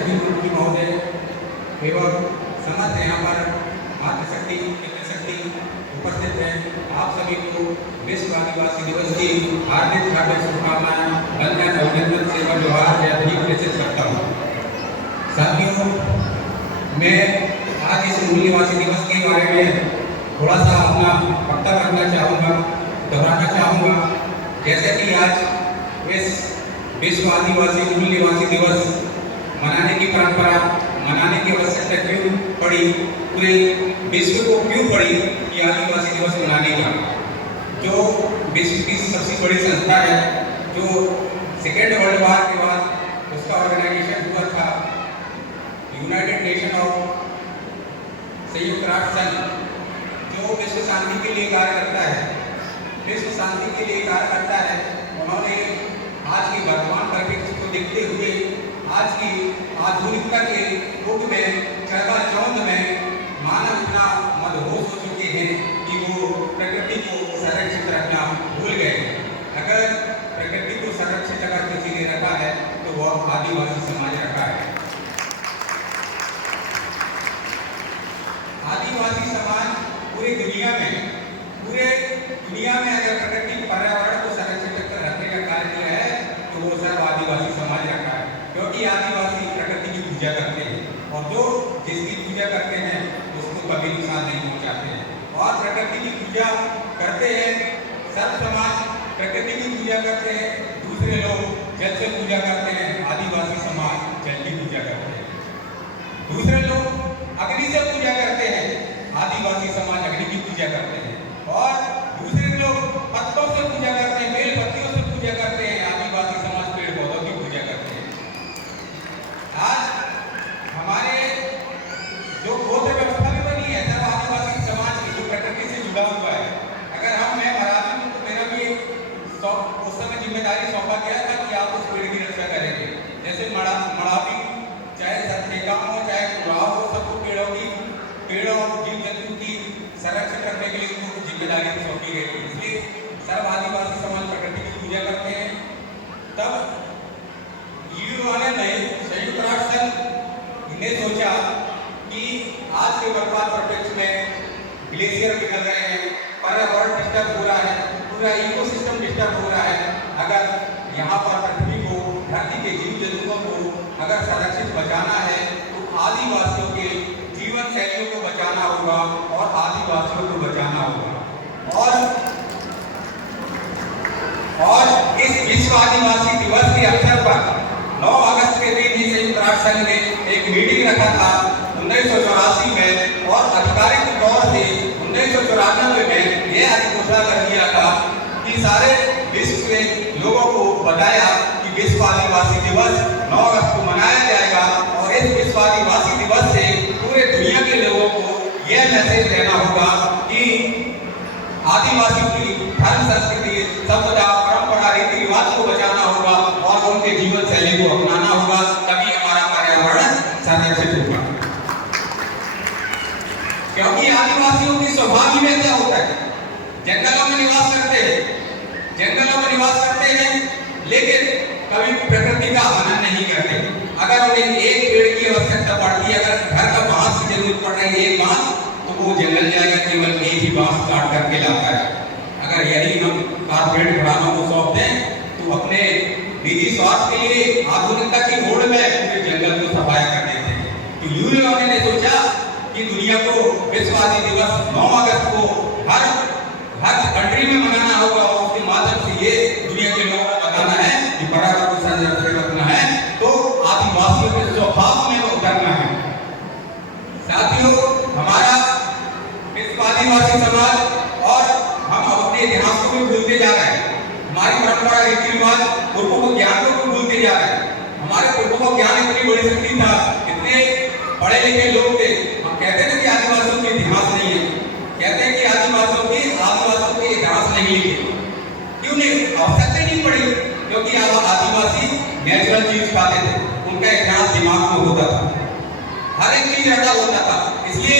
सभी मंत्री महोदय एवं समस्त यहाँ पर मातृशक्ति पितृशक्ति उपस्थित हैं, आप सभी को विश्व आदिवासी दिवस की हार्दिक हार्दिक शुभकामनाएं, वंदन अभिनंदन सेवा व्यवहार या भी प्रेषित करता हूँ। साथियों, मैं आज इस मूल निवासी दिवस के बारे में थोड़ा सा अपना वक्तव्य रखना चाहूँगा, दोहराना चाहूँगा। जैसे कि आज इस विश्व आदिवासी मूल निवासी दिवस मनाने की परंपरा, मनाने की आवश्यकता क्यों पड़ी, पूरे विश्व को क्यों पड़ी कि आदिवासी दिवस मनाने का? जो विश्व की सबसे बड़ी संस्था है, जो सेकेंड वर्ल्ड वॉर के बाद उसका ऑर्गेनाइजेशन हुआ था, यूनाइटेड नेशन ऑफ संयुक्त राष्ट्र संघ, जो विश्व शांति के लिए कार्य करता है, विश्व शांति के लिए कार्य करता है, उन्होंने आज की वर्तमान परिप्रेक्ष्य को देखते हुए आज की आधुनिकता के युग में चकाचौंध में मानव इतना मदहोश हो चुके हैं कि वो प्रकृति को संरक्षित रखना भूल गए। अगर प्रकृति को संरक्षित अगर किसी ने रखा है तो वह आदिवासी समाज रखा है। आदिवासी समाज पूरी दुनिया में अगर प्रकृति पर्यावरण को संरक्षित रखने का कार्य किया है तो वो सर्व आदिवासी समाज रखा है, क्योंकि आदिवासी प्रकृति की पूजा करते हैं और जो जिसकी पूजा करते हैं उसको कभी नुकसान नहीं पहुंचाते हैं। और प्रकृति की पूजा करते हैं, सर्व समाज प्रकृति की पूजा करते हैं, दूसरे लोग जल से पूजा करते हैं, आदिवासी समाज जल की पूजा करते हैं। दूसरे लोग अग्नि से पूजा करते हैं, आदिवासी समाज अग्नि की पूजा करते हैं। और दूसरे लोग पत्तों से पूजा करते हैं, बेल पत्तियों से पूजा करते हैं, आदिवासी समाज पेड़ पौधों की पूजा करते हैं। आज हमारे जो गोत्र व्यवस्था भी बनी है सब आदिवासी समाज की, जो प्रकृति से जुड़ा हुआ है। अगर मैं मराठी हूँ तो मेरा भी उस समय जिम्मेदारी सौंपा गया था कि आप उस पेड़ की रक्षा करेंगे। जैसे मराठी चाहे सत्तेगा हो चाहे कुराव हो, सबको पेड़ों और जीव जंतु की संरक्षण करने के लिए उनको जिम्मेदारी सौंपी गई थी। इसलिए सर्व आदिवासी समाज प्रकृति की पूजा करते हैं। तब संयुक्त राष्ट्र संघ ने सोचा कि आज के वर्तमान परिप्रेक्ष्य में ग्लेशियर पिघल रहे हैं, पर्यावरण डिस्टर्ब हो रहा है, पूरा इकोसिस्टम डिस्टर्ब हो रहा है। अगर यहाँ पर पृथ्वी को, धरती के जीव जंतुओं को अगर संरक्षित बचाना है तो आदिवासियों के जीवन शैलियों को बचाना होगा और आदिवासियों को बचाना होगा। और इस विश्व आदिवासी दिवस के अवसर पर 9 अगस्त के दिन ही संयुक्त राष्ट्र संघ ने एक मीटिंग रखा था 1984 में, और आधिकारिक तौर से 1994 में यह अधिघोषणा कर दिया था कि सारे विश्व के लोगों को बताया कि विश्व आदिवासी दिवस 9 अगस्त को मनाया जाएगा। और इस विश्व आदिवासी दिवस से पूरे दुनिया के लोगों को यह मैसेज देना होगा कि आदिवासी की धर्म, संस्कृति, सभ्यता, परंपरा, रीति रिवाज को बचाना होगा और उनके जीवन शैली को अपनाना होगा, तभी हमारा पर्यावरण संरक्षित होगा। क्योंकि आदिवासियों की स्वभाव में क्या होता है, जंगलों में निवास करते हैं, लेकिन कभी प्रकृति का हनन नहीं करते। अगर उन्हें एक पेड़ की आवश्यकता पड़ती है, अगर घर का बांस की जरूरत पड़ रही है, एक बांस, तो वो जंगल जाएगा, केवल एक ही बांस काट करके लाता है। अगर यही हम कारपोरेट घरानों को सौंप दें तो अपने निजी स्वार्थ के लिए आधुनिकता की होड़ में पूरे जंगल को सफाया कर देते हैं। तो यूएन ने सोचा कि दुनिया को विश्व आदिवासी दिवस 9 अगस्त को हर कंट्री में मनाना होगा और उसके माध्यम से ये दुनिया के लोगों को बताना है कि पर्यावरण को संरक्षित रखना है, तो आदिवासियों के स्वभाव में उतरना है। साथियों, हमारा विश्व आदिवासी समाज और हम अपने इतिहास को भी भूलते जा रहे हैं, हमारी परंपरा, रीति रिवाज, पूर्वों ज्ञान को भी भूलते जा रहे हैं। हमारे पूर्वों ज्ञान इतनी बड़ी शक्ति था, इतने पढ़े लिखे लोग थे। हम कहते थे कि आदिवासियों के इतिहास नहीं है, कहते हैं कि आदिवासियों के इतिहास नहीं लिखे। क्यों नहीं? आवश्यकता नहीं पड़ी, क्योंकि आदिवासी नेचुरल चीज खाते थे, उनका इतिहास दिमाग में होता था, हर एक चीज रटा होता था। इसलिए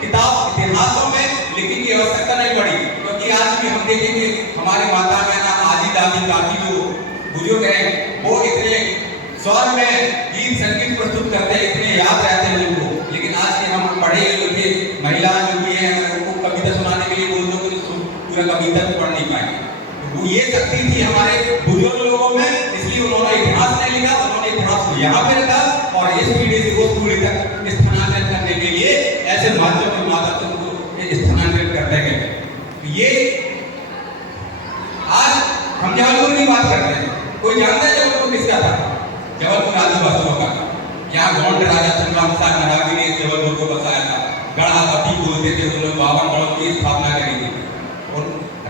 किताब इतिहासों में लिखने की आवश्यकता नहीं पड़ी। क्योंकि आज भी हम देखेंगे हमारे माता बहना, आजी दादी, काकी जो बुजुर्ग हैं, वो इतने स्वर में गीत संगीत प्रस्तुत करते हैं, इतने याद रहते हैं उनको। लेकिन आज के हम पढ़े लिखे महिला जो भी है, अगर उनको कविता सुनाने के लिए बोल दो तो पूरा कविता भी पढ़ नहीं पाएंगे। तो ये शक्ति थी हमारे बुजुर्ग लोगों में, इसलिए उन्होंने इतिहास नहीं लिखा, उन्होंने इतिहास को यहाँ पे रखा और इस पीढ़ी से उस पीढ़ी तक स्थानांतरित करने के लिए ऐसे माध्यम के माध्यम से उनको स्थानांतरित करते गए। ये आज हम जबलपुर की बात करते हैं, कोई जानता है जबलपुर किसका था? जबलपुर आदिवासियों का। यहाँ गोंड राजा संग्राम साहब नरावी ने जबलपुर को बसाया था। गढ़ापति बोलते थे, उन्होंने 52 गढ़ों की स्थापना करी थी। और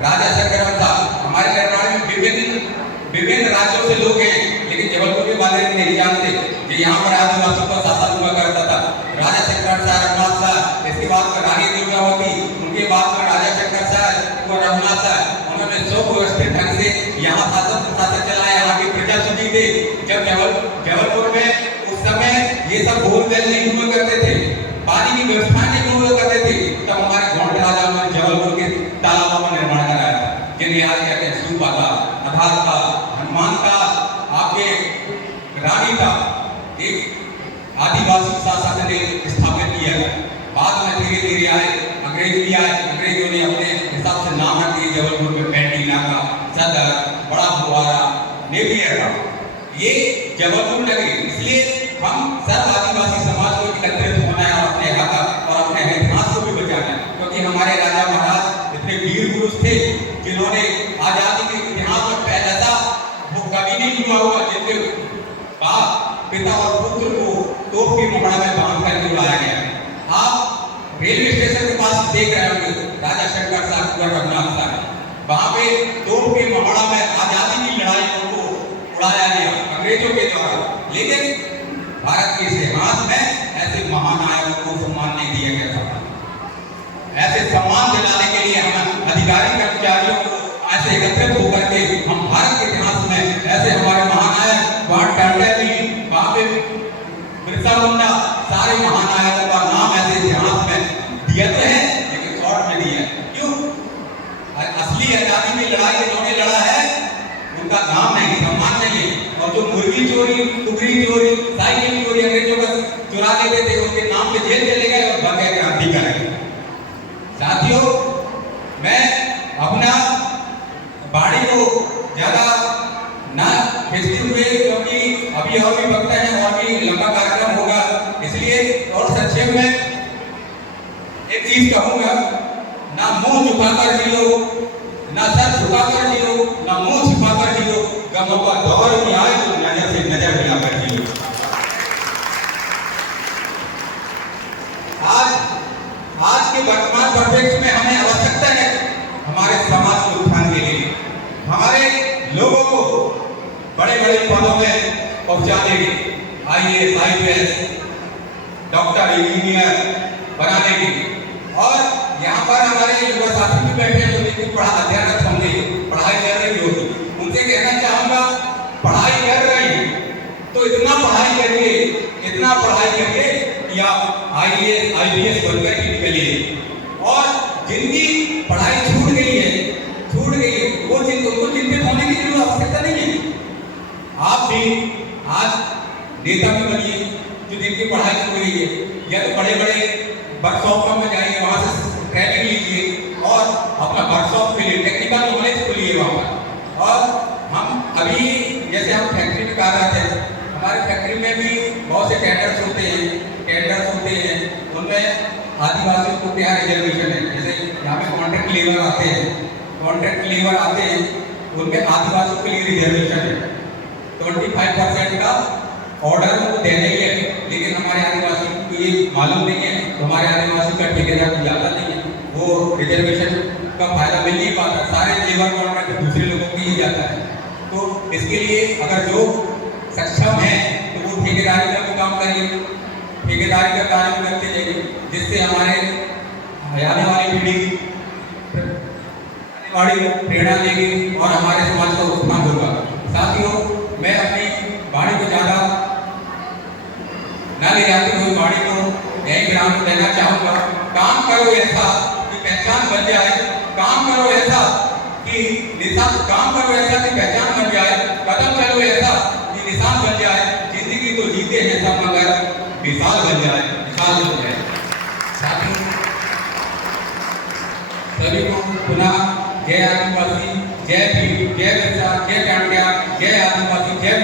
राजा संग्राम साहब हमारे कर्नाटक में विभिन्न राज्यों से लोग हैं, लेकिन जबलपुर के बारे में नहीं जानते कि यहाँ पर आदिवासियों का शासन हुआ करता था। राजा शंकर शाह रघुनाथ शाह, इसके बाद में रानी दुर्गावती, उनके बाद में राजा शंकर शाह और रघुनाथ शाह, उन्होंने सुव्यवस्थित ढंग से यहाँ शासन चलाया। यहाँ की प्रजा सुखी थी। जब जबलपुर में उस समय ये सब बोरवेल नहीं हुआ करते थे, पानी की व्यवस्था नहीं हुआ करते थे, तब हमारे गोंड राजा ने जबलपुर के तालाबों का निर्माण कराया था, जिन्हें आज कहते हैं सूपा था, आधार था, हनुमान का, आपके रानी था। एक आदिवासी शासन ने स्थापित किया। बाद में धीरे धीरे आए अंग्रेज भी आए, अंग्रेजों ने अपने हिसाब से नाम रख दिए जबलपुर में पैंटी नाका, सदर, बड़ा फुवारा, नेपियर था। ये जबलपुर नगरी, इसलिए हम सब आदिवासी समाज को एकत्रित होना है और अपने हक और अपने इतिहास को भी बचाना है, क्योंकि हमारे राजा महाराज इतने वीर पुरुष थे जिन्होंने आजादी के इतिहास में पहला था वो कभी नहीं हुआ होगा जिनके बाप पिता और पुत्र को तोप की मोहड़ा में बांध कर बुलाया गया। आप रेलवे स्टेशन के पास देख रहे होंगे राजा शंकर साहब और रघुनाथ साहब, वहां पे तोप की मोहड़ा में आजादी की लड़ाई को उड़ाया गया अंग्रेजों के द्वारा। लेकिन भारत के इतिहास में ऐसे महानायकों को सम्मान नहीं दिया गया था। ऐसे सम्मान दिलाने के लिए हम अधिकारी कर्मचारियों को ऐसे एकत्रित होकर के हम भारत के इतिहास में ऐसे हमारे महानायक वहाँ टंडन जी, वहाँ पे बिरसा मुंडा, सारे महानायकों का नाम ऐसे इतिहास में दिया तो है, लेकिन शॉर्ट में दिया है। क्यों? असली आजादी की लड़ाई जिन्होंने लड़ा है उनका नाम नहीं, सम्मान नहीं है। और जो मुर्गी चोरी, टुकड़ी चोरी, साइकिल चोरी अंग्रेजों का चुरा लेते थे, उनके नाम पे जेल चले गए और बन गए क्रांति करेंगे। साथियों, मैं अपना बाड़ी को ज्यादा ना खींचते हुए, क्योंकि अभी और भी वक्त है और भी लंबा कार्यक्रम होगा, इसलिए और संक्षेप में एक चीज कहूंगा, ना मुंह झुकाकर जियो, ना सर झुकाकर जियो, ना मुंह छिपाकर जियो, गमों का दौर भी आए तो नजर से नजर मिलाकर जियो। आज के वर्तमान परिप्रेक्ष्य में हमें आवश्यकता है हमारे समाज के उत्थान के लिए, हमारे लोगों को बड़े बड़े पदों में पहुंचाने की, IAS, IPS, डॉक्टर, इंजीनियर बनाने की। और यहाँ पर हमारे युवा साथी भी बैठे हैं जो जिनको अध्ययनरत होंगे, पढ़ाई कर रही होगी, उनसे कहना चाहूंगा, पढ़ाई कर रही है तो इतना पढ़ाई करिए कि आप IAS, IPS बनकर ही निकलिए। और जिनकी पढ़ाई छूट गई है वो उनको चिंतित होने की जरूरत आवश्यकता नहीं है। आप भी आज नेता भी बनिए जो जिनकी पढ़ाई छूट गई है, या तो बड़े बड़े वर्कशॉप में जाइए, वहाँ से ट्रेनिंग लीजिए और अपना वर्कशॉप के लिए टेक्निकल नॉलेज को लिए वहाँ पर। और हम अभी जैसे हम फैक्ट्री में कार्यरत हैं, हमारे फैक्ट्री में भी बहुत से टेंडर्स होते हैं, उनमें आदिवासियों को क्या रिजर्वेशन है। जैसे यहाँ पे कॉन्ट्रैक्ट लेबर आते हैं, उनके आदिवासियों के लिए रिजर्वेशन है, 25% का ऑर्डर उनको देने ही है, लेकिन हमारे आदिवासियों को ये मालूम नहीं है, तो हमारे आदिवासी का ठेकेदार जाता नहीं है, वो रिजर्वेशन का फायदा मिल नहीं पाता, सारे लेबर कॉन्ट्रैक्ट दूसरे लोगों को ही जाता है। तो इसके लिए अगर जो सक्षम है तो वो ठेकेदारी का भी काम करिए, ठेकेदारी का कार्य करते जाइए, जिससे हमारे आने वाली पीढ़ी प्रेरणा देगी और हमारे समाज का उत्थान होगा। साथियों, मैं अपनी वाणी को ज्यादा न ले जाते हुए वाणी को यही ग्राम देना चाहूंगा। काम करो ऐसा कि पहचान बन जाए, काम करो ऐसा कि निशान बन जाए, कदम चलो ऐसा कि निशान बन जाए, को पुनः जय आदिवासी, जय भीम, जय बिरसा, जय टांड्या, जय आदिवासी, जय